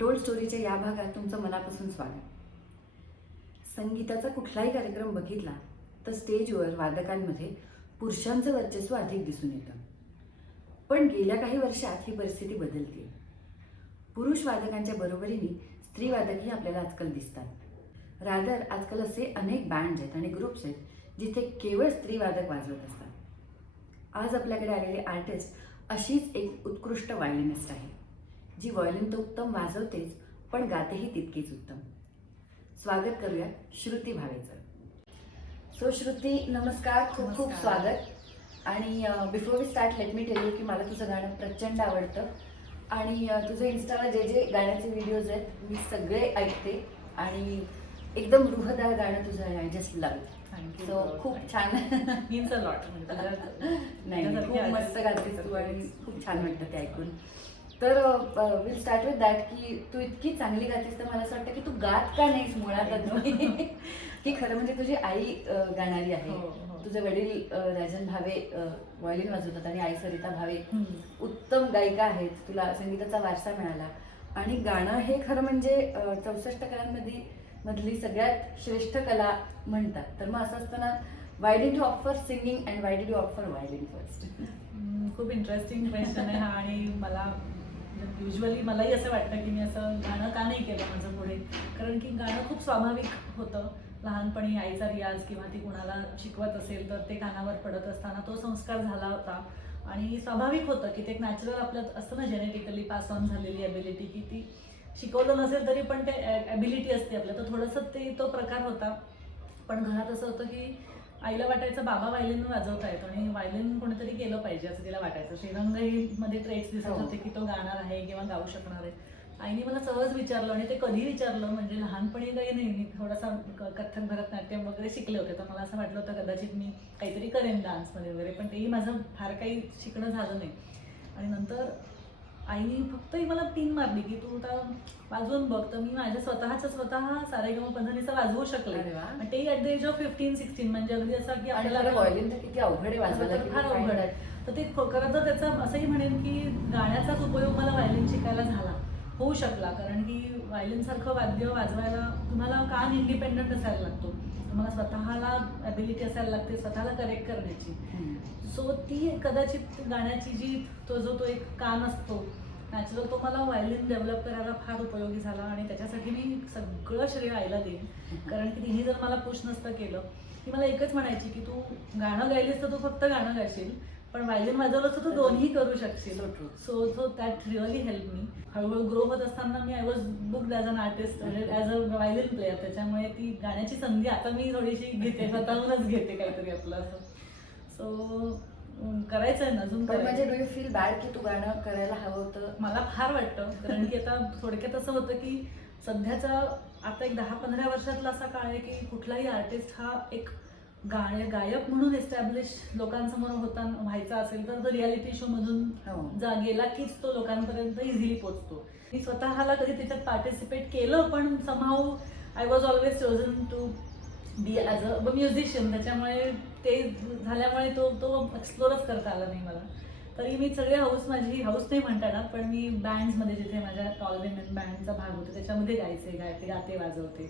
Untold स्टोरीच्या या भागात तुमचं मनापासून स्वागत. संगीताचा कुठलाही कार्यक्रम बघितला तर स्टेजवर वादकांमध्ये पुरुषांचं वर्चस्व अधिक दिसून येतं. पण गेल्या काही वर्षात ही परिस्थिती बदलते. पुरुष वादकांच्या बरोबरीने स्त्री वादकही आपल्याला आजकाल दिसतात. रादर आजकाल असे अनेक बँड्स आहेत आणि ग्रुप्स आहेत जिथे केवळ स्त्री वादक वाजवत असतात. आज आपल्याकडे आलेले आर्टिस्ट अशीच एक उत्कृष्ट व्हायोलिनिस्ट आहे, जी व्हायोलिन तर उत्तम वाजवतेच पण गातेही तितकीच उत्तम. स्वागत करूया श्रुती भावेचं. सो श्रुती, नमस्कार, खूप खूप स्वागत. आणि before we start let me tell you की मला तुझं गाणं प्रचंड आवडतं आणि तुझं इन्स्टाला जे जे गाण्याचे व्हिडिओज आहेत मी सगळे ऐकते आणि एकदम रूहदार गाणं तुझं आहे. I just love it. So खूप छान, मीन्स अ लॉट. नाही, खूप मस्त गातेस तू आणि खूप छान वाटतं ते ऐकून. तर विल स्टार्ट विथ दॅट की तू इतकी चांगली गातेस तर मला असं वाटतं की तू गात का नाहीस मुळात. की खरं म्हणजे तुझी आई गाणारी आहे. तुझे वडील राजन भावे व्हायोलिन वाजवतात आणि आई सरिता भावे उत्तम गायिका आहेत. तुला संगीताचा वारसा मिळाला आणि गाणं हे खरं म्हणजे 64 कलांमध्ये मधली सगळ्यात श्रेष्ठ कला म्हणतात. तर मग असं असताना why did you opt for singing and why did you opt for violin first? खूप इंटरेस्टिंग क्वेश्चन आहे हा. आणि मला युजली मलाही असं वाटतं की मी असं गाणं का नाही केलं माझं पुढे, कारण की गाणं खूप स्वाभाविक होतं. लहानपणी आईचा रियाज किंवा ती कुणाला शिकवत असेल तर ते कानावर पडत असताना तो संस्कार झाला होता आणि स्वाभाविक होतं की ते एक नॅचरल आपल्यात असतं ना, जेनेटिकली पास ऑन झालेली ॲबिलिटी, की ती शिकवलं नसेल तरी पण ते ॲबिलिटी असते आपल्या. तर थोडंसं ते तो प्रकार होता. पण घरात असं होतं की आईला वाटायचं बाबा व्हायोलिन वाजवतायत आणि व्हायोलिन कोणीतरी केलं पाहिजे असं तिला वाटायचं. श्रीरंगही मध्ये ट्रेक्स दिसत होते की तो गाणार आहे किंवा गाऊ शकणार आहे. आईने मला सहज विचारलं आणि ते कधी विचारलं म्हणजे लहानपणी काही नाही, मी थोडासा कथ्थक भरतनाट्यम वगैरे शिकले होते. तर मला असं वाटलं होतं कदाचित मी काहीतरी करेन डान्समध्ये वगैरे, पण तेही माझं फार काही शिकणं झालं नाही. आणि नंतर आईने फक्त मला पिन मारली की तू आता वाजवून बघ. तर मी माझ्या स्वतः सारेगमपधनीचं वाजवू शकले. ते ॲट द एज ऑफ 15-16, म्हणजे अगदी असं की आपल्याला व्हायोलिन तर किती अवघड आहे वाजवायला, फार अवघड आहे. तर ते खरं तर त्याचा असंही म्हणेन की गाण्याचाच उपयोग मला व्हायोलिन शिकायला झाला, होऊ शकला. कारण की व्हायोलिन सारखं वाद्य वाजवायला तुम्हाला कान इंडिपेंडंट असायला लागतो, तुम्हाला स्वतःला ॲबिलिटी असायला लागते स्वतःला करेक्ट करण्याची. सो ती कदाचित गाण्याची जी तो एक कान असतो नॅचरल, तो मला व्हायोलिन डेव्हलप करायला फार उपयोगी झाला. आणि त्याच्यासाठी मी सगळं श्रेय आईला देईन. कारण की तिने जर मला पुश नसतं केलं, ती मला एकच म्हणायची की तू गाणं गायलीस तर तू फक्त गाणं गाशील, पण व्हायोलिन वाजवलं तर तू दोन्ही करू शकशील. So that really help me. हळूहळू ग्रो होत असताना मी I was booked as an artist, as a violin player. त्याच्यामुळे ती गाण्याची संधी आता मी थोडीशी घेते, स्वतःहूनच घेते काहीतरी आपलं असं. सो करायचं आहे ना अजून. म्हणजे डू यू फील बॅड की तू गाणं करायला हवं होतं? मला फार वाटतं, कारण की आता थोडक्यात असं होतं की सध्याचा आता एक 10-15 वर्षातला असा काळ आहे की कुठलाही आर्टिस्ट हा एक गायक म्हणून एस्टॅब्लिश लोकांसमोर व्हायचा असेल तर रियालिटी शो मधून गेला कीच तो लोकांपर्यंत इझिली पोहोचतो. मी स्वतःला कधी त्याच्यात पार्टिसिपेट केलं, पण somehow I was always chosen to be as a musician. त्याच्यामुळे ते झाल्यामुळे तो एक्सप्लोरच करता आला नाही मला. तरी मी सगळे माझी हाऊस नाही म्हणता येणार, पण मी बँड्समध्ये जिथे माझ्या टॉल विमेन बँडचा भाग होता त्याच्यामध्ये गाते वाजवते.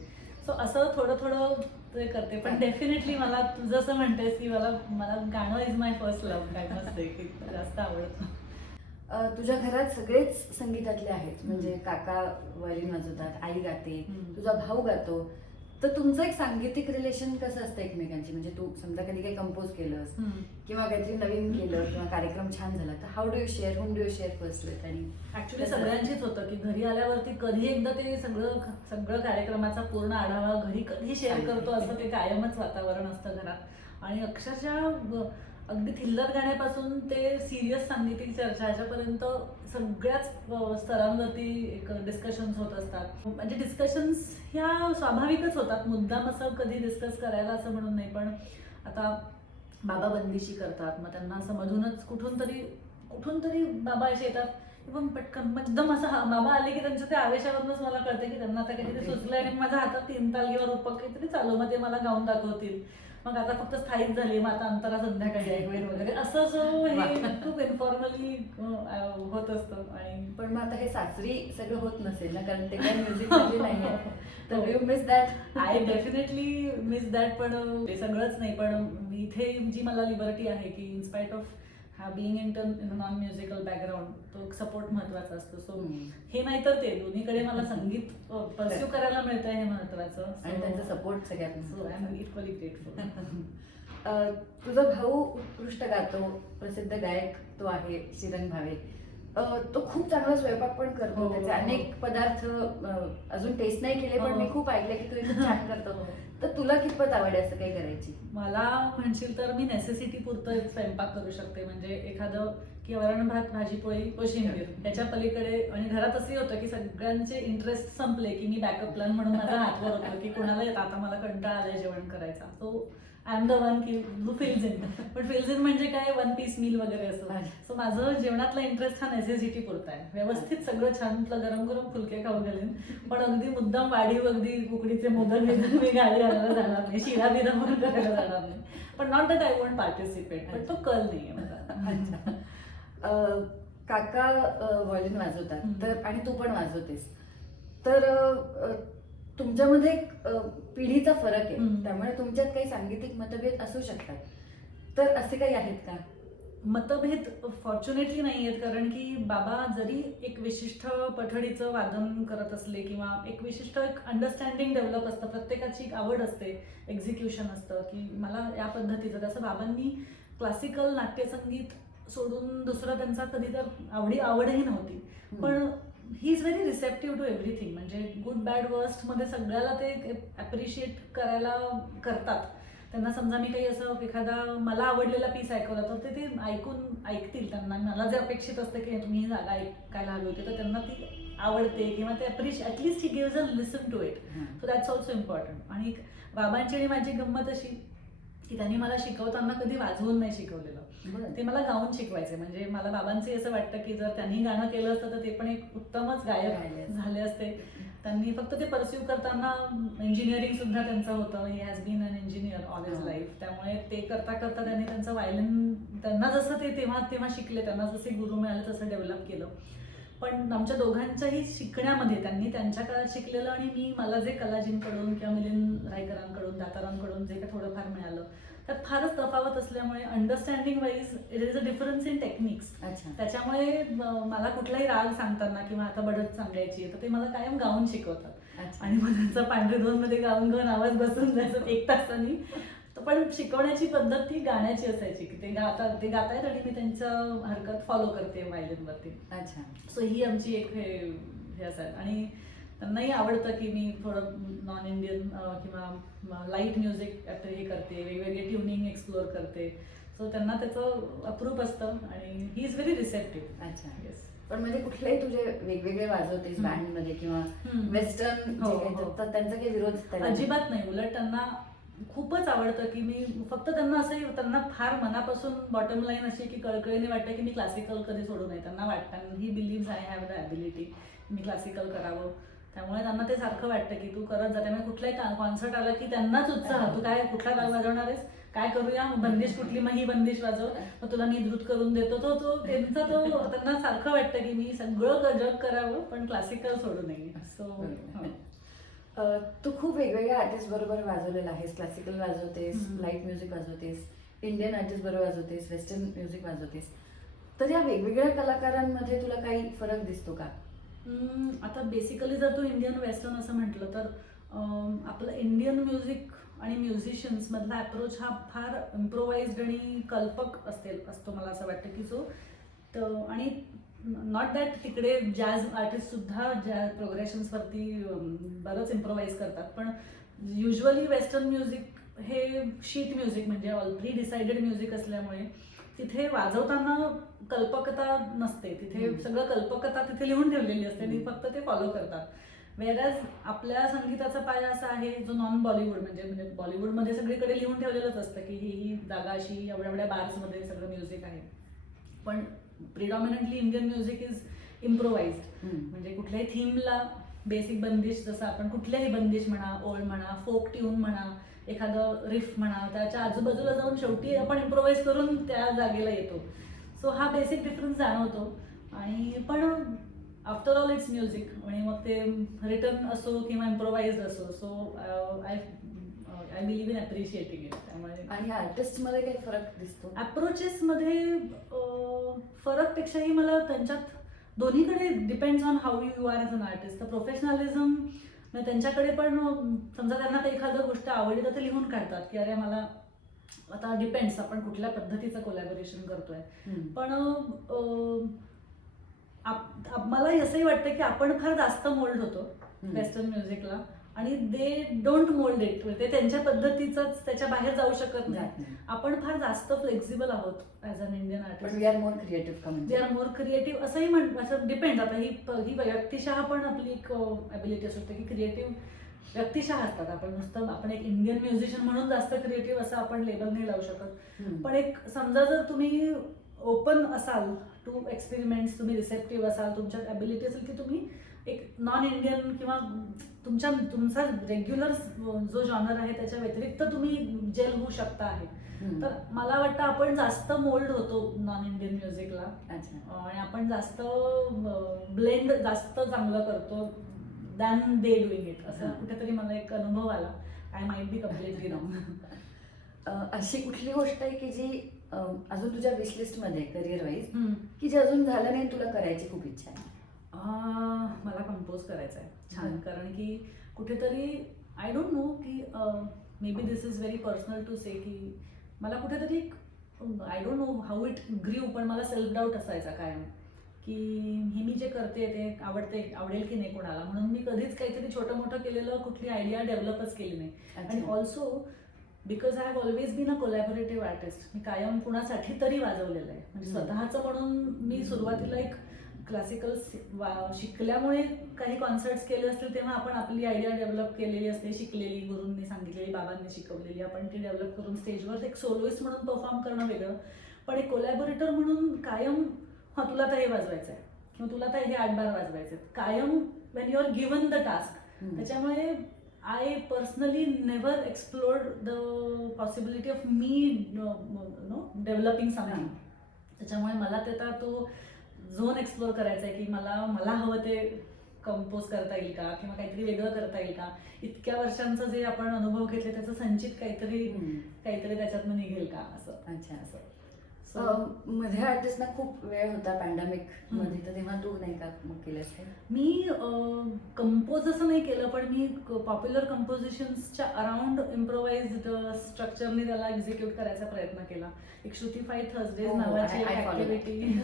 सो असं थोडं ते करते. पण डेफिनेटली मला तू जसं म्हणतेस की मला गाणं इज माय फर्स्ट लव्ह, काय मस्त की जास्त आवडतं. तुझ्या घरात सगळेच संगीतातले आहेत, म्हणजे काका व्हायोलिन वाजवतात, आई गाते, तुझा भाऊ गातो. तर तुमचं एक सांगीतिक रिलेशन कसं असतं एकमेकांची? म्हणजे तू समजा कधी काही कंपोज केलंस किंवा काहीतरी नवीन केलं किंवा कार्यक्रम छान झाला तर how do you share, home do you share first with? आणि ऍक्च्युली सगळ्यांचीच होतं की घरी आल्यावरती कधी एकदा ते सगळं कार्यक्रमाचा पूर्ण आढावा घरी कधी शेअर करतो असं ते कायमच वातावरण असतं घरात. आणि अक्षरशः अगदी थिल्लर गाण्यापासून ते सिरियस सांगीतिक चर्चा ह्याच्यापर्यंत सगळ्याच स्तरांवरती एक डिस्कशन्स होत असतात. म्हणजे डिस्कशन्स ह्या स्वाभाविकच होतात, मुद्दाम असं कधी डिस्कस करायला असं म्हणून नाही. पण आता बाबा बंदिशी करतात, मग त्यांना असं मधूनच कुठून तरी बाबा असे येतात पण पटकन एकदम असं बाबा आले की त्यांच्या त्या आवेशावरूनच मला कळतं की त्यांना आता काहीतरी सुचलं आणि माझ्या हातात 3 ताल किंवा रूपक काहीतरी चालू, मग ते मला गाऊन दाखवतील. मग आता फक्त स्थायिक झाली, मग आता अंतरा संध्याकाळी ऐकवेल वगैरे असं जो हे खूप इन्फॉर्मली होत असतं. आणि पण मग आता हे सासरी सगळं होत नसेल ना, कारण ते काही म्युझिक मध्ये नाही आहे, तर you miss that. I definitely miss that. पण ते सगळंच नाही, पण इथे जी मला लिबर्टी आहे की in spite of being in non musical background, तो सपोर्ट महत्वाचा असतो. सो हे नाही तर ते दोन्हीकडे मला संगीत परस्यू करायला मिळतं हे महत्वाचं, आणि त्यांचा सपोर्ट सगळ्यात. So I am equally grateful. तुझा भाऊ उत्कृष्ट गातो, प्रसिद्ध गायक तो आहे श्रीरंग भावे. तो खूप चांगला स्वयंपाक पण करतो, त्याचे अनेक पदार्थ अजून टेस्ट नाही केले, पण मी खूप ऐकलं की तो खूप छान करतो. तर तुला कितपत आवड आहे असं काही करायची? मला म्हणशील तर मी नेसेसिटी पुरतं एक स्वयंपाक करू शकते. म्हणजे एखादं की वरण भात भाजी पोळी कोशिंबीर याच्या पलीकडे. आणि घरात असंही होतं की सगळ्यांचे इंटरेस्ट संपले की मी बॅकअप प्लॅन म्हणून माझा हातवर होतो की कोणाला येत आता मला कंटाळा आलाय जेवण करायचा. So I am the one की हू फिल्स इन. पण फिल्स इन म्हणजे काय, वन पीस मील वगैरे असं. सो माझं जेवणातला इंटरेस्ट हा नेसेसिटी पुरता आहे. व्यवस्थित सगळं छान गरम गरम फुलके खाऊ घालेन, पण अगदी मुद्दाम वाढीव अगदी उकडीचे मोदक मी गाडी घालायला जाणार नाही, शिरा बिरा म्हणून करायला जाणार नाही. पण not that I won't participate, पण तो कल नाही आहे मला. काका व्हायोलिन वाजवतात तर, आणि तू पण वाजवतेस, तर तुमच्यामध्ये एक पिढीचा फरक आहे, त्यामुळे तुमच्यात काही सांगीतिक मतभेद असू शकतात. तर असे काही आहेत का? मतभेद फॉर्च्युनेटली नाही आहेत, कारण की बाबा जरी एक विशिष्ट पठडीचं वादन करत असले किंवा एक विशिष्ट एक अंडरस्टँडिंग डेव्हलप असतं, प्रत्येकाची एक आवड असते, एक्झिक्युशन असतं की मला या पद्धतीचं. तसं बाबांनी क्लासिकल नाट्यसंगीत सोडून दुसरं त्यांचा कधी तर आवडही नव्हती. पण he is very receptive to everything. म्हणजे गुड बॅड वर्स्ट मध्ये सगळ्याला ते ॲप्रिशिएट करायला करतात. त्यांना समजा मी काही असं एखादा मला आवडलेला पीस ऐकवला तर ते ऐकतील. त्यांना मला जे अपेक्षित असतं की तुम्ही ही जागा ऐकायला हवी होती, तर त्यांना ती आवडते किंवा ते at least he gives a listen to it. So that's also important. आणि बाबांची आणि माझी गंमत अशी की त्यांनी मला शिकवताना कधी वाजवून नाही शिकवलेलं, ते मला गाऊन शिकवायचे. म्हणजे मला बाबांचे असं वाटतं की जर त्यांनी गाणं केलं असतं तर ते पण एक उत्तमच गायक झाले असते. त्यांनी फक्त ते परस्यू करताना इंजिनिअरिंग सुद्धा त्यांचं होतं. He has been an engineer all his life. त्यामुळे ते करता करता त्यांनी त्यांचं व्हायलिन त्यांना जसं ते तेव्हा शिकले, त्यांना जसे गुरु मिळाले तसं डेव्हलप केलं. पण आमच्या दोघांच्याही शिकण्यामध्ये त्यांनी त्यांच्या काळात शिकलेलं आणि मी मला जे कलाजींकडून किंवा मिलिंद रायकरांकडून दातारांकडून जे काही थोडंफार मिळालं त्यात फारच तफावत असल्यामुळे understanding wise it is a difference in techniques. त्याच्यामुळे मला कुठलाही राग सांगताना किंवा आता बडत सांगायची तर ते मला कायम गाऊन शिकवतात. आणि मग त्यांचा पांढरे दोन मध्ये गाऊन गाऊन आवाज बसून जायचं 1 तासांनी. पण शिकवण्याची पद्धत ती गाण्याची असायची की ते गातायत आणि मी त्यांचं हरकत फॉलो करते व्हायलिनवरती. अच्छा. सो ही आमची एक हे असं. आणि त्यांनाही आवडतं की मी थोडं नॉन इंडियन किंवा लाईट म्युझिक हे करते, वेगवेगळे ट्युनिंग एक्सप्लोअर करते. सो त्यांना त्याचं अप्रूप असतं आणि ही इज व्हेरी रिसेप्टिव्ह. अच्छा. येस. पण म्हणजे कुठलेही तुझे वेगवेगळे वाजवतेस बँडमध्ये किंवा वेस्टर्न तर त्यांचा काही विरोध अजिबात नाही. उलट त्यांना खूपच आवडतं की मी फक्त त्यांना असंही त्यांना फार मनापासून बॉटम लाईन अशी की कळकळीने वाटतं की मी क्लासिकल कधी सोडू नये. त्यांना वाटतं he believe I have the ability मी क्लासिकल करावं. त्यामुळे त्यांना ते सारखं वाटतं की तू करत जा. त्यामुळे कुठलाही कॉन्सर्ट आला की त्यांनाच उत्साह, तू काय कुठला राग वाजवणार आहेस, काय करूया, बंदिश कुठली, मग ही बंदिश वाजव, मग तुला मी द्रुत करून देतो. त्यांना सारखं वाटतं की मी सगळं जग करावं पण क्लासिकल सोडू नये. सो तू खूप वेगवेगळ्या आर्टिस्ट बरोबर वाजवलेला आहेस. क्लासिकल वाजवतेस, लाईट म्युझिक वाजवतेस, इंडियन आर्टिस्ट बरोबर वाजवतेस, वेस्टर्न म्युझिक वाजवतेस. तर या वेगवेगळ्या कलाकारांमध्ये तुला काही फरक दिसतो का? आता बेसिकली जर तू इंडियन वेस्टर्न असं म्हटलं तर आपलं इंडियन म्युझिक आणि म्युझिशियन्स मधला अप्रोच हा फार इम्प्रोवाइज्ड आणि कल्पक असतो मला असं वाटतं की जो आणि नॉट दॅट तिकडे जॅझ आर्टिस्ट सुद्धा जॅझ प्रोग्रेशन्सवरती बरंच इम्प्रोवाइज करतात. पण युजली वेस्टर्न म्युझिक हे शीट म्युझिक म्हणजे ऑल प्री डिसाइडेड म्युझिक असल्यामुळे तिथे वाजवताना कल्पकता नसते. तिथे सगळं कल्पकता तिथे लिहून ठेवलेली असते आणि फक्त ते फॉलो करतात. वेरॅज आपल्या संगीताचा पाया असा आहे जो नॉन बॉलिवूड म्हणजे बॉलिवूडमध्ये सगळीकडे लिहून ठेवलेलंच असतं की ही जागा अशी एवढ्या बार्समध्ये सगळं म्युझिक आहे. पण predominantly Indian music is improvised. म्हणजे कुठल्याही थीमला बेसिक बंदिश, जसं आपण कुठल्याही बंदिश म्हणा, ओल्ड म्हणा, फोक ट्यून म्हणा एखादं रिफ म्हणा, त्याच्या आजूबाजूला जाऊन शेवटी आपण इम्प्रोव्हाइज करून त्या जागेला येतो. सो हा बेसिक डिफरन्स जाणवतो. आणि पण आफ्टर ऑल इट्स म्युझिक, आणि मग ते रिटर्न असो किंवा इम्प्रोव्हाइज असो. So I believe in appreciating it. त्यामुळे आणि आर्टिस्टमध्ये काही फरक दिसतो? अप्रोचेसमध्ये फरकपेक्षाही मला त्यांच्यात दोन्हीकडे depends on how you are as an artist. तर प्रोफेशनलिझम त्यांच्याकडे पण समजा त्यांना काही एखादं गोष्ट आवडली तर ते लिहून काढतात की अरे मला आता डिपेंड्स आपण कुठल्या पद्धतीचं कोलॅबोरेशन करतोय. पण मला असंही वाटतं की आपण फार जास्त मोल्ड होतो वेस्टर्न म्युझिकला, आणि दे डोंट मोल्ड इट. ते त्यांच्या पद्धतीचंच, त्याच्या बाहेर जाऊ शकत नाही. आपण फार जास्त फ्लेक्झिबल आहोत as an Indian artist. We are more creative. They are more creative असंही असं डिपेंड. आता ही व्यक्तिशः पण आपली एक ॲबिलिटी असू शकते की क्रिएटिव्ह व्यक्तिशः असतात. आपण नुसतं आपण एक इंडियन म्युझिशियन म्हणून जास्त क्रिएटिव्ह असं आपण लेबल नाही लावू शकत. पण एक समजा जर तुम्ही ओपन असाल टू एक्सपेरिमेंट्स, तुम्ही रिसेप्टिव्ह असाल, तुमच्यात ॲबिलिटी असेल की तुम्ही एक नॉन इंडियन किंवा तुमचा रेग्युलर जो जॉनर आहे त्याच्या व्यतिरिक्त तुम्ही जेल होऊ शकता आहे. तर मला वाटतं आपण जास्त मोल्ड होतो नॉन इंडियन म्युझिकला, आणि आपण जास्त ब्लेंड जास्त चांगलं करतो दॅन दे डुईंग इट. असं कुठेतरी मला एक अनुभव आला. I might be completely wrong. अशी कुठली गोष्ट आहे की जी अजून तुझ्या विशलिस्टमध्ये करिअर वाईज की जे अजून झालं नाही, तुला करायची खूप इच्छा आहे? मला कंपोज करायचं आहे छान. कारण की कुठेतरी आय डोंट नो की may be this is very personal to say की मला कुठेतरी I don't know how it grew, पण मला सेल्फ डाऊट असायचा कायम की हे मी जे करते ते आवडेल की नाही कोणाला. म्हणून मी कधीच काहीतरी छोटं मोठं केलेलं, कुठली आयडिया डेव्हलपच केली नाही. आणि also because I have always been a collaborative artist. मी कायम कुणासाठी तरी वाजवलेलं आहे. म्हणजे स्वतःचं म्हणून मी सुरुवातीला एक क्लासिकल शिकल्यामुळे काही कॉन्सर्ट्स केले असतील तेव्हा आपण आपली आयडिया डेव्हलप केलेली असते, शिकलेली, गुरूंनी सांगितलेली, बाबांनी शिकवलेली, आपण ती डेव्हलप करून स्टेजवर एक सोलोइस्ट म्हणून परफॉर्म करणं वेगळं. पण एक कोलॅबोरेटर म्हणून कायम तुला तर हे वाजवायचं आहे किंवा तुला तर हे 8 बार वाजवायचे आहेत, कायम when you are given the task. त्याच्यामुळे I personally never explored the possibility of मी डेव्हलपिंग समथिंग. त्याच्यामुळे मला त्याचा तो झोन एक्सप्लोर करायचा आहे की मला हवं ते कंपोज करता येईल का किंवा काहीतरी वेगळं करता येईल का. इतक्या वर्षांचं जे आपण अनुभव घेतले त्याचं संचित काहीतरी त्याच्यातनं निघेल का असं. अच्छा. असं मध्ये आर्टिस्टना खूप वेळ होता पॅन्डेमिक मध्ये, तर तेव्हा तू नाही का मग केलंस? मी कंपोज असं नाही केलं, पण मी पॉप्युलर कंपोजिशन्सच्या अराउंड इम्प्रोव्हाइज्ड स्ट्रक्चरने त्याला एक्झिक्यूट करायचा प्रयत्न केला. एक श्रुतिफाय थर्सडेज नावाची ऍक्टिव्हिटी,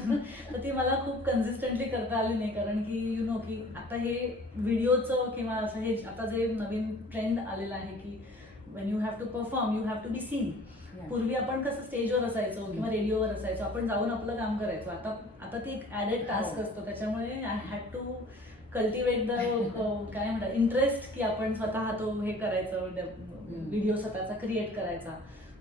तर ती मला खूप कन्सिस्टंटली करता आली नाही. कारण की यू नो की आता हे व्हिडिओचं किंवा असं हे आता जे नवीन ट्रेंड आलेलं आहे की when you have to perform you have to be seen. पूर्वी आपण कसं स्टेजवर असायचो किंवा रेडिओवर असायचो, आपण जाऊन आपलं काम करायचो. आता ती एक ॲडेड टास्क असतो. त्याच्यामुळे I had to cultivate the काय म्हणतात इंटरेस्ट की आपण स्वतः तो हे करायचं, व्हिडिओ स्वतःचा क्रिएट करायचा.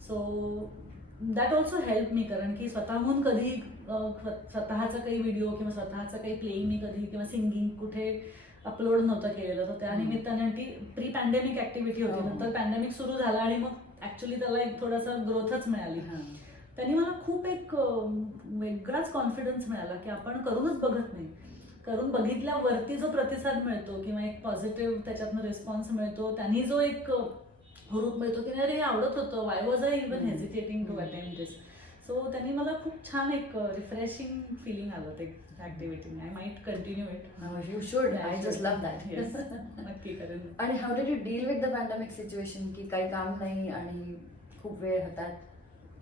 So that also help me. कारण की स्वतःहून कधी स्वतःचा काही व्हिडिओ किंवा स्वतःचं काही प्लेईंग मी कधी किंवा सिंगिंग कुठे अपलोड नव्हतं केलेलं. तर त्या निमित्ताने ती प्री पॅन्डेमिक ऍक्टिव्हिटी होती. नंतर पॅन्डेमिक सुरू झाला आणि मग ऍक्च्युली त्याला एक थोडासा ग्रोथच मिळाली. त्यांनी मला खूप एक वेगळाच कॉन्फिडन्स मिळाला की आपण करूनच बघत नाही, करून बघितल्यावरती जो प्रतिसाद मिळतो किंवा एक पॉझिटिव्ह त्याच्यातनं रिस्पॉन्स मिळतो, त्यांनी जो एक हुरूप मिळतो की अरे हे आवडत होतं, why was I even hesitating to attempt this. So त्यांनी मला खूप छान एक रिफ्रेशिंग फिलिंग आलं ते activity. I might continue it. You should. I just love that. नक्की करेन. आणि how did you deal with the pandemic situation की काही काम नाही आणि खूप वेळ हातात?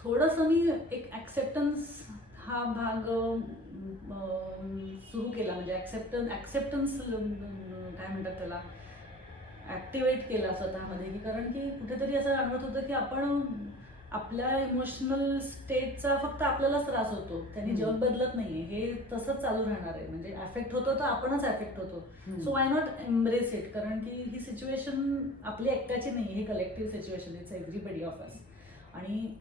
थोडंसं मी एक ॲक्सेप्टन्स हा भाग सुरू केला. म्हणजे ॲक्सेप्टन्स काय म्हणतात त्याला, ॲक्टिवेट केला स्वतःमध्ये. की कारण की कुठेतरी असं जाणवत होतं की आपण आपल्या इमोशनल स्टेटचा फक्त आपल्यालाच त्रास होतो, त्यांनी जग बदलत नाहीये, हे तसंच चालू राहणार आहे. म्हणजे अफेक्ट होतो तर आपणच अफेक्ट होतो. So why not embrace it. कारण की ही सिच्युएशन आपली एकट्याची नाही, हे collective situation, it's everybody of us. आणि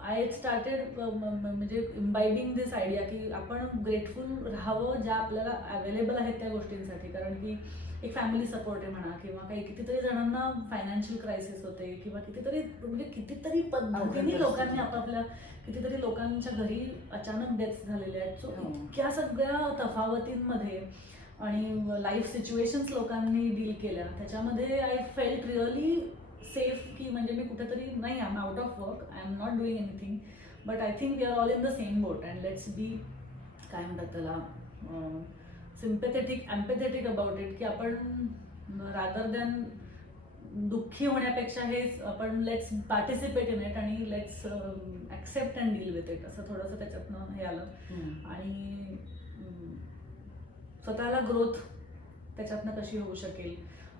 आय स्टार्टेड म्हणजे इम्बायबिंग दिस आयडिया की आपण ग्रेटफुल राहावं ज्या आपल्याला अवेलेबल आहेत त्या गोष्टींसाठी. कारण की एक फॅमिली सपोर्ट आहे म्हणा, किंवा काही कितीतरी जणांना फायनान्शियल क्रायसिस होते, किंवा कितीतरी पद्धतीने लोकांनी आपापल्या कितीतरी लोकांच्या घरी अचानक डेथ झालेल्या आहेत. सो इतक्या सगळ्या तफावतींमध्ये आणि लाईफ सिच्युएशन्स लोकांनी डील केल्या, त्याच्यामध्ये आय फेल्ट रिअली सेफ की म्हणजे मी कुठेतरी नाही, I am out of work, I am not doing anything, but I think we are all in the same boat and let's be काय म्हणतात त्याला सिम्पॅथेटिक एम्पॅथेटिक अबाउट इट, की आपण रादर दॅन दुःखी होण्यापेक्षा हे आपण लेट्स पार्टिसिपेट इन इट आणि let's accept and deal with it, असं थोडंसं त्याच्यातनं हे आलं. आणि स्वतःला ग्रोथ त्याच्यातनं कशी होऊ शकेल,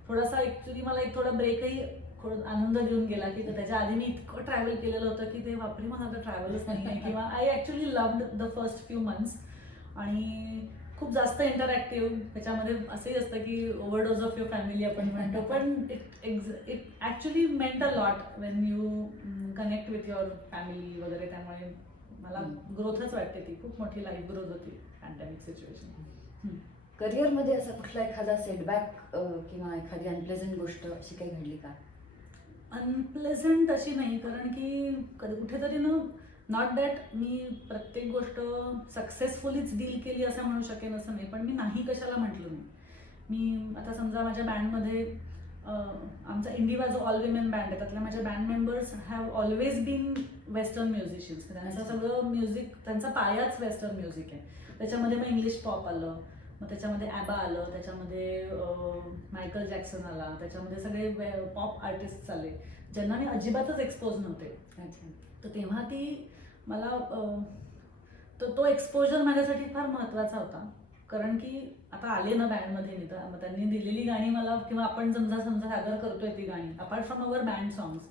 थोडासा ॲक्च्युली मला एक थोडा ब्रेकही आनंद देऊन गेला, की त्याच्या आधी मी इतकं ट्रॅव्हल केलेलं होतं की ते बापरे मला आता ट्रॅव्हलच नाही आहे, किंवा I actually loved the first few months. आणि खूप जास्त इंटरॅक्टिव्ह त्याच्यामध्ये असंही असतं की ओव्हरडोज ऑफ युअर फॅमिली आपण म्हणतो, पण इट ॲक्च्युली मेंट a lot Wien you connect with your family वगैरे. त्यामुळे मला ग्रोथच वाटते, ती खूप मोठी लाईफ ग्रोथ होती पॅन्डेमिक सिच्युएशन. करिअरमध्ये असा कुठला एखादा सेटबॅक किंवा एखादी अनप्लेझंट गोष्ट अशी काही घडली का? अनप्लेझंट अशी नाही, कारण की कधी कुठेतरी नॉट दॅट मी प्रत्येक गोष्ट सक्सेसफुलीच डील केली असं म्हणू शकेन असं नाही, पण मी नाही कशाला म्हटलं नाही. मी आता समजा माझ्या बँडमध्ये आमचा इंडिवाज ऑल विमेन बँड आहे, त्यातल्या माझ्या band members have always been western musicians. त्यांचं सगळं म्युझिक, त्यांचा पायाच वेस्टर्न म्युझिक आहे. त्याच्यामध्ये मग इंग्लिश पॉप आलं, मग त्याच्यामध्ये ॲबा आलं, त्याच्यामध्ये मायकल जॅक्सन आला, त्याच्यामध्ये सगळे पॉप आर्टिस्ट आले ज्यांना मी अजिबातच एक्सपोज नव्हते. तर तेव्हा ती मला तो एक्सपोजर माझ्यासाठी फार महत्त्वाचा होता, कारण की आता आले ना बँडमध्ये मी, तर मग त्यांनी दिलेली गाणी मला, किंवा आपण समजा सादर करतोय ती गाणी apart from our band songs,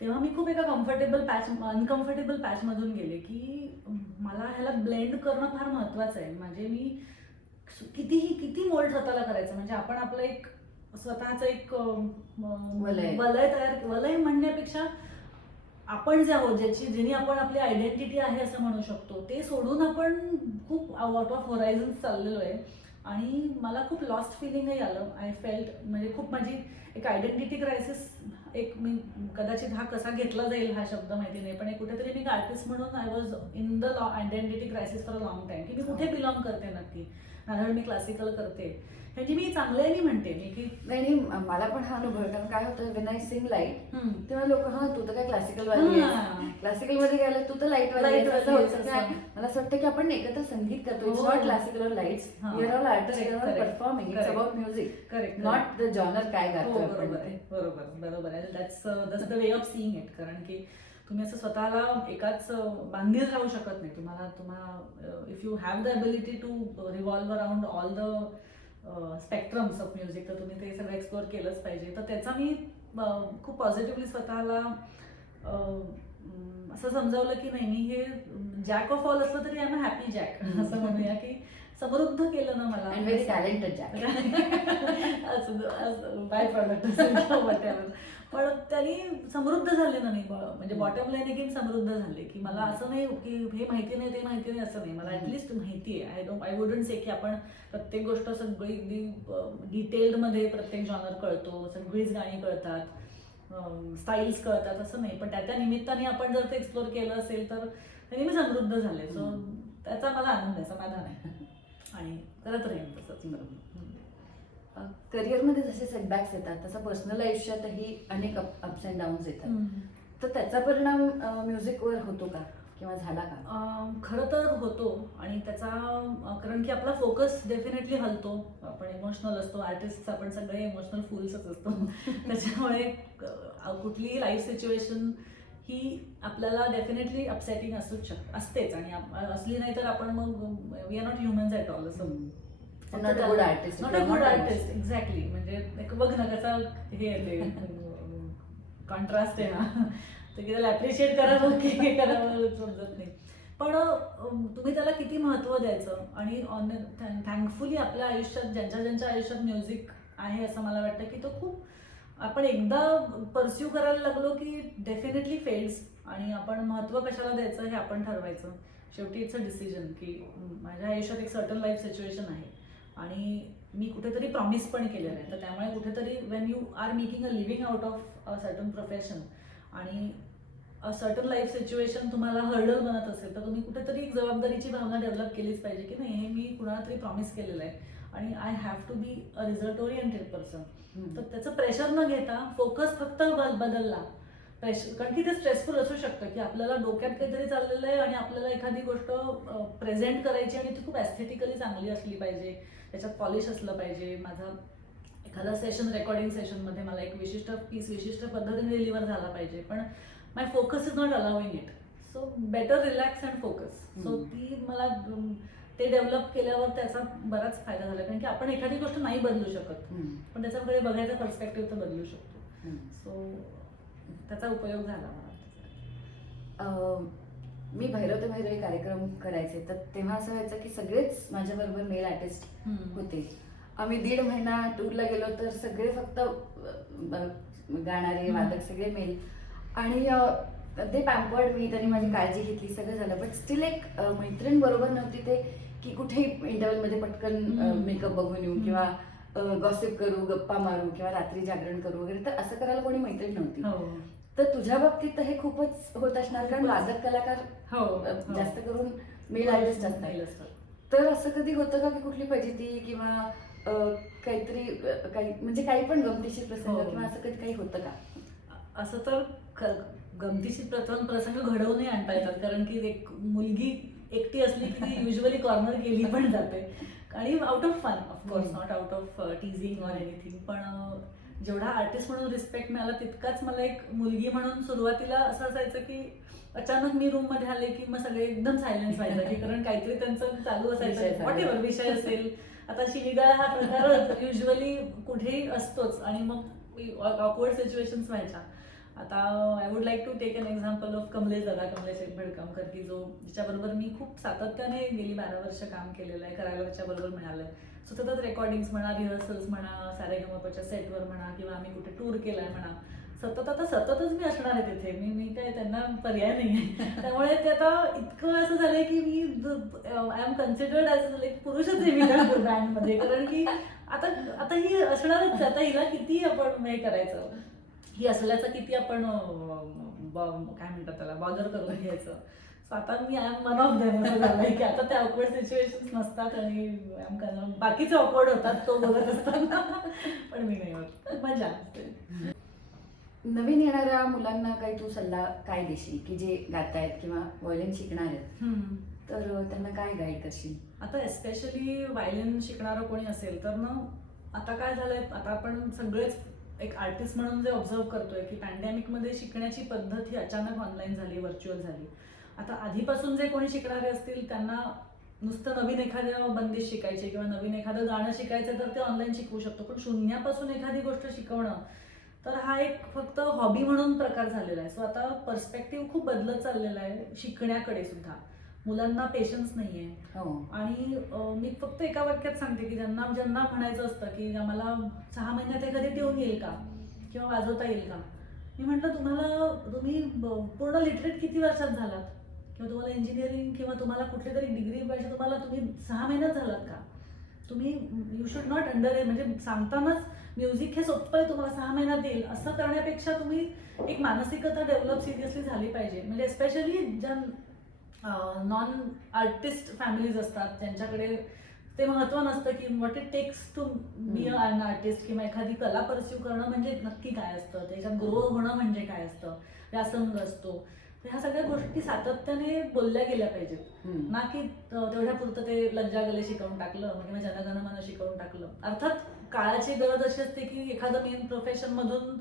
तेव्हा मी खूप एका अनकम्फर्टेबल पॅचमधून गेले की मला ह्याला ब्लेंड करणं फार महत्त्वाचं आहे. म्हणजे मी किती मोल्ड स्वतःला करायचं, म्हणजे आपण आपलं एक स्वतःचं एक वलय म्हणण्यापेक्षा आपण जे आहोत, ज्यानी आपण आपली आयडेंटिटी आहे असं म्हणू शकतो, ते सोडून आपण खूप आउट ऑफ होरायझन चाललेलो आहे. आणि मला खूप लॉस्ट फिलिंगही आलं. आय फेल्ट म्हणजे खूप माझी एक आयडेंटिटी क्रायसिस, एक मी कदाचित हा कसा घेतला जाईल हा शब्द माहिती नाही, पण एक कुठेतरी मी आर्टिस्ट म्हणून I was in the identity crisis for a long time, की मी कुठे बिलॉंग करते नक्की. नादळ मी क्लासिकल करते ह्याची मी चांगल्याने म्हणते मी की नाही. मला पण हा अनुभव, कारण काय होतं वेन आय सिंग लाईट तेव्हा लोक तू तर काय क्लासिकल वाली, क्लासिकल मध्ये गेलं तू तर लाईट वाली, असं होतं. मला असं वाटतं की आपण एकत्र संगीत करतो, इट्स नॉट क्लासिकल और lights, we are all artist, we are all performing, it's about music, correct, not the genre काय गातो. बरोबर आहे. That's the way of seeing it. कारण की तुम्ही असं स्वतःला एकाच बांधील राहू शकत नाही. तुम्हाला if you have the ability to revolve around all the spectrums of music, तर तुम्ही ते सगळं एक्सप्लोअर केलंच पाहिजे. तर त्याचा मी खूप पॉझिटिव्हली स्वतःला असं समजावलं की नाही, मी हे जॅक ऑफ ऑल असलं तरी I am a happy jack असं म्हणूया, की समृद्ध केलं ना मला. And very talented jack bye product. पण त्यांनी समृद्ध झाले ना मी, म्हणजे बॉटम लाईन की समृद्ध झाले, की मला असं नाही की हे माहिती नाही ते माहिती नाही असं नाही, मला ॲटलिस्ट माहिती आहे. आय वुडंट से की आपण प्रत्येक गोष्ट सगळी डिटेल्डमध्ये प्रत्येक जॉनर कळतो, सगळीच गाणी कळतात, स्टाईल्स कळतात असं नाही, पण त्या निमित्ताने आपण जर ते एक्सप्लोर केलं असेल तर त्यांनी मी समृद्ध झाले. सो त्याचा मला आनंद आहे, समाधान आहे आणि करत राहील तसंच. करिअरमध्ये जसे सेटबॅक्स येतात तसं पर्सनल आयुष्यातही अनेक अप्स अँड डाऊन्स येतात, तर त्याचा परिणाम म्युझिकवर होतो का किंवा झाला का? खरं तर होतो. आणि त्याचा कारण की आपला फोकस डेफिनेटली हलतो, आपण इमोशनल असतो, आर्टिस्ट आपण सगळे इमोशनल फुल्सच असतो. त्याच्यामुळे कुठलीही लाईफ सिच्युएशन ही आपल्याला डेफिनेटली अपसेटिंग असतेच, आणि असली नाही तर आपण मग we are not humans at all. असं not a good artist, not a good artist. Exactly. म्हणजे एक बघ ना कसा हे येते कॉन्ट्रास्ट आहे ना, तर की त्याला ॲप्रिशिएट करावं की हे करावं समजत नाही. पण तुम्ही त्याला किती महत्त्व द्यायचं. आणि थँकफुली आपल्या आयुष्यात ज्यांच्या आयुष्यात म्युझिक आहे असं मला वाटतं की तो खूप आपण एकदा परस्यू करायला लागलो की डेफिनेटली फेल्स. आणि आपण महत्त्व कशाला द्यायचं हे आपण ठरवायचं. शेवटी इट्स अ डिसिजन की माझ्या आयुष्यात एक सर्टन लाईफ सिच्युएशन आहे आणि मी कुठेतरी प्रॉमिस पण केलेलं आहे. तर त्यामुळे कुठेतरी when you are making a living out of a certain profession आणि अ सर्टन लाईफ सिच्युएशन तुम्हाला हर्डल बनत असेल तर तुम्ही कुठेतरी एक जबाबदारीची भावना डेव्हलप केलीच पाहिजे की नाही, हे मी कुणाला तरी प्रॉमिस केलेलं आहे आणि I have to be a result oriented person. तर त्याचं प्रेशर न घेता फोकस फक्त बदलला. प्रेशर, कारण की ते स्ट्रेसफुल असू शकतं की आपल्याला डोक्यात काहीतरी चाललेलं आहे आणि आपल्याला एखादी गोष्ट प्रेझेंट करायची आणि ती खूप एस्थेटिकली चांगली असली पाहिजे, त्याच्यात पॉलिश असलं पाहिजे. माझा एखादा सेशन, रेकॉर्डिंग सेशनमध्ये मला एक विशिष्ट पीस विशिष्ट पद्धतीने डिलिव्हर झाला पाहिजे, पण my focus is not allowing it. So better relax and focus. So ती मला ते डेव्हलप केल्यावर त्याचा बराच फायदा झाला, कारण की आपण एखादी गोष्ट नाही बदलू शकत पण त्याच्याकडे बघायचा पर्स्पेक्टिव्ह तर बदलू शकतो. सो त्याचा उपयोग झाला मला. मी भैरव ते भैरवी कार्यक्रम करायचे तर तेव्हा असं व्हायचं की सगळेच माझ्याबरोबर मेल आर्टिस्ट होते. आम्ही 1.5 महिना टूरला गेलो तर सगळे फक्त गाणारे वादक सगळे मेल आणि ते पॅम्पर्ड मी, त्यांनी माझी काळजी घेतली, सगळं झालं. बट स्टील एक मैत्रीण बरोबर नव्हती ते की कुठेही इंटरव्हलमध्ये पटकन मेकअप बघून येऊ किंवा गॉसिप करू, गप्पा मारू किंवा रात्री जागरण करू वगैरे, तर असं करायला कोणी मैत्रीण नव्हती. तर तुझ्या बाबतीत तर हे खूपच होत असणार, कारण वादक कलाकार जास्त करून मेल आर्टिस्ट असतात. तर असं कधी होतं का की कुठली फजिती किंवा काहीतरी काही म्हणजे काही पण गमतीशीर प्रसंग किंवा असं कधी काही होतं का? असं तर गमतीशीर प्रसंग घडवूनही आणता येतात, कारण की एक मुलगी एकटी असली की ती युजली कॉर्नर केली पण जाते आणि out of fun, of course not out of teasing or anything. पण जेवढा आर्टिस्ट म्हणून रिस्पेक्ट मिळाला तितकाच मला एक मुलगी म्हणून सुरुवातीला असं असायचं की अचानक मी रूम मध्ये आले की मग सगळे एकदम सायलेन्स व्हायचं की कारण काहीतरी त्यांचं चालू असायचं, व्हॉट एव्हर विषय असेल. आता शिवीगाळ हा प्रकार युजली कुठेही असतोच आणि मग ऑकवर्ड सिच्युएशन्स व्हायच्या. आता I would like to take an example of Kamlesh Bedkamkar की जिच्याबरोबर मी खूप सातत्याने गेली 12 वर्ष काम केलेलं आहे, करायला त्याच्याबरोबर मिळालंय. सो सतत रेकॉर्डिंग्स म्हणा, रिहर्सल्स म्हणा, सारेगमपच्या सेटवर म्हणा किंवा आम्ही कुठे टूर केलाय म्हणा, सततच मी असणार आहे तिथे. मी काय त्यांना पर्याय नाही आहे. त्यामुळे ते आता इतकं असं झालंय की मी I am considered as like पुरुषच आहे मी त्या बँडमध्ये, कारण की आता ही असणारच. आता हिला किती आपण हे करायचं, ही असल्याचं किती आपण काय म्हणतात त्याला बॉदर करून घ्यायचं. सो आता मी I am one of them असं झालंय की आता त्या ऑकवर्ड सिच्युएशन्स नसतात आणि बाकीचे ऑकवर्ड होतात तो बघत असताना, पण मी नाही होत. मजा असते. नवीन येणाऱ्या मुलांना काही तू सल्ला काय देशील की जे गातायत किंवा व्हायोलिन शिकणार आहेत, तर त्यांना काय गाईड करशील? आता एस्पेशली व्हायोलिन शिकणारं कोणी असेल तर ना, आता काय झालंय, आता आपण सगळेच एक आर्टिस्ट म्हणून जे ऑब्झर्व करतोय की पॅन्डेमिकमध्ये शिकण्याची पद्धत ही अचानक ऑनलाईन झाली, व्हर्च्युअल झाली. आता आधीपासून जे कोणी शिकणारे असतील त्यांना नुसतं नवीन एखाद्या बंदिश शिकायची किंवा नवीन एखादं गाणं शिकायचं तर ते ऑनलाईन शिकवू शकतो, पण शून्यापासून एखादी गोष्ट शिकवणं तर हा एक फक्त हॉबी म्हणून प्रकार झालेला आहे. सो आता पर्स्पेक्टिव्ह खूप बदलत चाललेला आहे शिकण्याकडे सुद्धा. मुलांना पेशन्स नाहीये. आणि मी फक्त एका वाक्यात सांगते की ज्यांना म्हणायचं असतं की आम्हाला 6 महिन्यात एखादी ट्यून येईल का किंवा वाजवता येईल का, मी म्हटलं तुम्ही पूर्ण लिटरेट किती वर्षात झालात किंवा तुम्हाला इंजिनिअरिंग किंवा तुम्हाला कुठली तरी डिग्री पाहिजे, तुम्ही 6 महिन्यात झालात का? तुम्ही यू शुड नॉट अंडर म्हणजे सांगतानाच म्युझिक हे सोपं आहे, तुम्हाला 6 महिन्यात येईल असं करण्यापेक्षा तुम्ही एक मानसिकता डेव्हलप सिरियसली झाली पाहिजे. म्हणजे स्पेशली ज्या नॉन आर्टिस्ट फॅमिलीज असतात ज्यांच्याकडे ते महत्व नसतं की what it takes to be an artist किंवा एखादी कला परस्यू करणं म्हणजे नक्की काय असतं, त्याच्यात ग्रो होणं म्हणजे काय असतं, व्यासंग असतो. ह्या सगळ्या गोष्टी सातत्याने बोलल्या गेल्या पाहिजेत, ना की तेवढ्या पुरतं ते लज्जा गले शिकवून टाकलं किंवा जनगण मन शिकवून टाकलं. अर्थात काळाची गरज अशी असते की एखादं मेन प्रोफेशन मधून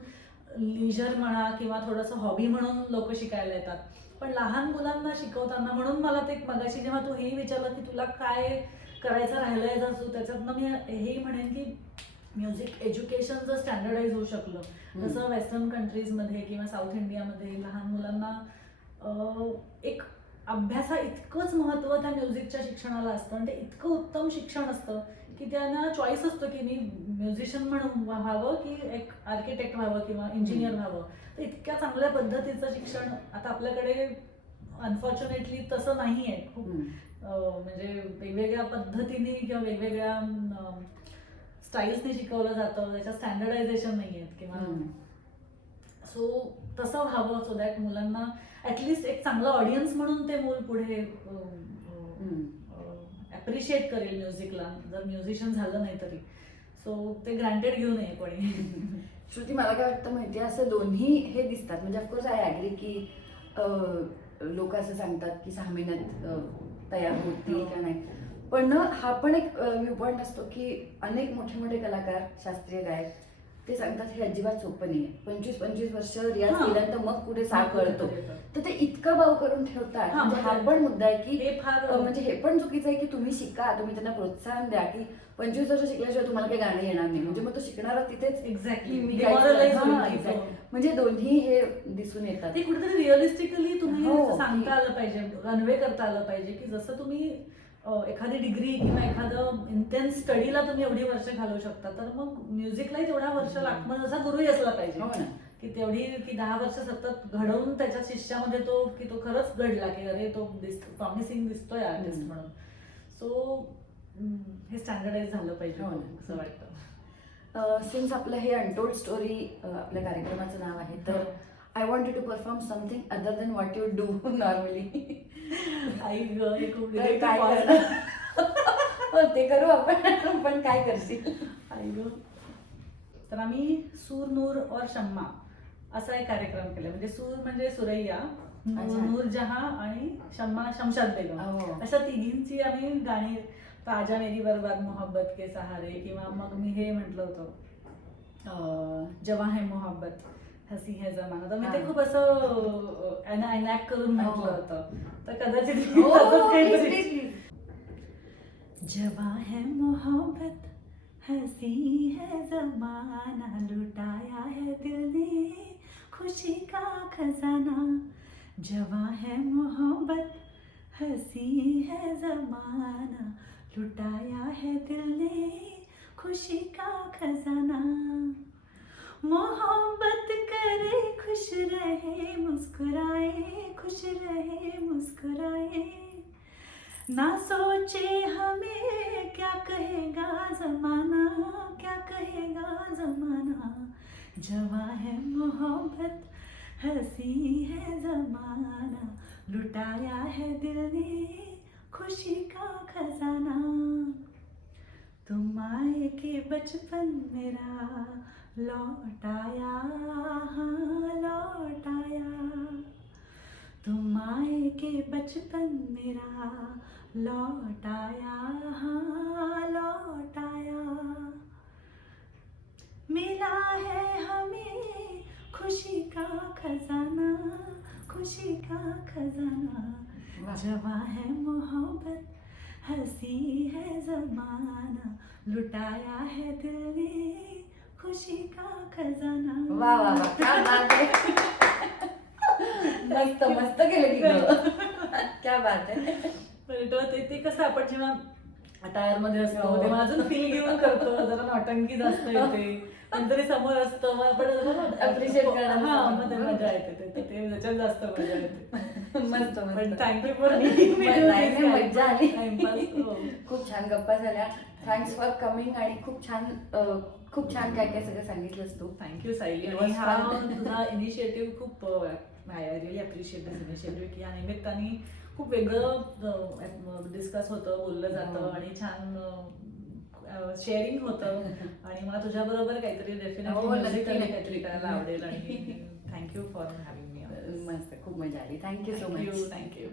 लिजर म्हणा किंवा थोडंसं हॉबी म्हणून लोक शिकायला येतात, पण लहान मुलांना शिकवताना म्हणून मला ते मगाशी जेव्हा तू हेही विचारलं की तुला काय करायचं राहिलंय जर त्याच्यातनं मी हेही म्हणेन की म्युझिक एज्युकेशन जर स्टँडर्डाइज होऊ शकलं, जसं वेस्टर्न कंट्रीजमध्ये किंवा साऊथ इंडियामध्ये लहान मुलांना एक अभ्यासा इतकंच महत्त्व त्या म्युझिकच्या शिक्षणाला असतं आणि ते इतकं उत्तम शिक्षण असतं की त्यांना चॉईस असतो की मी म्युझिशियन म्हणून व्हावं की एक आर्किटेक्ट व्हावं किंवा इंजिनियर व्हावं. तर इतक्या चांगल्या पद्धतीचं शिक्षण आता आपल्याकडे अनफॉर्च्युनेटली तसं नाही आहे. खूप म्हणजे वेगवेगळ्या पद्धतीने किंवा वेगवेगळ्या स्टाईल्सने शिकवलं जातं, त्याच्यात स्टँडर्डायझेशन नाही आहेत किंवा हम्म. सो तसं व्हावं सो दॅट मुलांना ऍटलिस्ट एक चांगलं ऑडियन्स म्हणून ते मूल पुढे हम्म. अप्रिशिएट करेल म्युझिकला, जर म्युझिशियन झालं नाही तरी. सो ते ग्रँटेड घेऊ नये कोणी. श्रुती, मला काय वाटतं माहितीये, असं दोन्ही हे दिसतात. म्हणजे ऑफकोर्स आय ॲग्री की लोक असं सांगतात की 6 महिन्यात तयार होतील का नाही, पण ना हा पण एक व्ह्यू पॉईंट असतो की अनेक मोठे मोठे कलाकार, शास्त्रीय गायक ते सांगतात हे अजिबात सोपं नाही आहे. 25-25 वर्ष रियाज हां. केल्यानंतर मग पुढे साथ कळतो. तर ते इतकं भाव करून ठेवतात. हां, म्हणजे हा म्हणजे पण मुद्दा आहे की हे फार म्हणजे हे पण चुकीचं आहे की तुम्ही शिका, तुम्ही त्यांना प्रोत्साहन द्या की 25 वर्ष शिकल्याशिवाय तुम्हाला काही गाणं येणार नाही. म्हणजे मग तो शिकणारा तिथेच एक्झॅक्टली मी काय म्हणजे दोन्ही हे दिसून येतात. ते कुठेतरी रिअलिस्टिकली तुम्ही हो, असं सांगता आलं पाहिजे, कन्वे करता आलं पाहिजे की जसं तुम्ही एखादी डिग्री किंवा एखादं इंटेन्स स्टडीला तुम्ही एवढी वर्ष घालवू शकता, तर मग म्युझिकलाही तेवढा वर्ष लागतं. जसा गुरुही असला पाहिजे हो ना. की तेवढी की 10 वर्ष सतत घडवून त्याच्या शिष्यामध्ये तो की तो खरंच घडला की अरे तो प्रॉमिसिंग दिसतोय आर्टिस्ट म्हणून. सो हे स्टँडर्डाइज झालं पाहिजे हो ना. असं वाटतं. सिन्स आपलं हे अनटोल्ड स्टोरी आपल्या कार्यक्रमाचं नाव आहे, तर I want you to perform something other than what you do normally. आई ग, हे खूप काय relative करणार? हो, ते करू आपण, पण काय करशील? आई ग. तर आम्ही सूर, नूर और शम्मा असा एक कार्यक्रम केला. म्हणजे सूर म्हणजे सुरैया, अच्छा. नूर जहां आणि शम्मा शमशाद बेगम, हो. अशा तिघींची आम्ही गाणी, ताजा मेरी बर्बाद मोहब्बत के सहारे, किंवा मग मी हे म्हटलं होतं जवा है मोहब्बत हसी है जमाना. तर मी ते हा. खूप असं अनॅक्ट करून म्हटलं हो. होतं. तर कदाचित हो, तसंच please, काहीतरी. please, please. जवा है मोहब्बत हसी है जमाना, लुटाया है दिल ने खुशी का खजाना. जवा है मोहब्बत हसी है जमाना, लुटाया है दिल ने खुशी का खजाना. मोहब्बत करे खुश रहे मुस्कुराए, खुश रहे मुस्कुराए. ना सोचे हमें क्या कहेगा जमाना, क्या कहेगा जमाना. जवा है मोहब्बत हसी है जमाना, लुटाया है दिल ने खुशी का खजाना. तुम आए के बचपन मेरा लौट आया, हाँ लौट आया. तुम आए के बचपन मेरा लौट आया, हाँ लौट आया. मिला है हमें खुशी का खजाना, खुशी का खजाना. वाह. जवा है मोहब्बत हसी है जमाना, लुटाया है दिल ने खुशी का खजाना. वा वा वा, क्या बात आहे. मस्त मस्त केलं की गं. क्या बात आहे. ते कसं आपण जेव्हा टायर मध्ये असतो हो. तेव्हा अजून फील घेऊन करतो, जरा नौटंकी जास्त येते. कोणतरी समोर असतं मग आपण Appreciate करायला हा समोर. मध्ये मजा येते. ते त्याच्यात जास्त मजा येते. मस्त पण मस्त. थँक्यू फॉर नाही, मज्जा आली. टाइमपास. खूप छान गप्पा झाल्या. थँक्स फॉर कमिंग आणि खूप छान काय काय सगळं सांगितलंस तू. थँक्यू सायली. It आणि was हा fun. तुझा इनिशिएटिव्ह खूप I really appreciate this initiative की या निमित्ताने खूप वेगळं डिस्कस होतं, बोललं जातं हो. आणि छान शेअरिंग होतं. आणि मला तुझ्या बरोबर काहीतरी हो, डेफिनेटली नक्की, काहीतरी नक्की. करायला आवडेल. आणि थँक्यू फॉर हॅव्हिंग मी. मस्त, खूप मजा आली. Thank you so much. थँक्यू.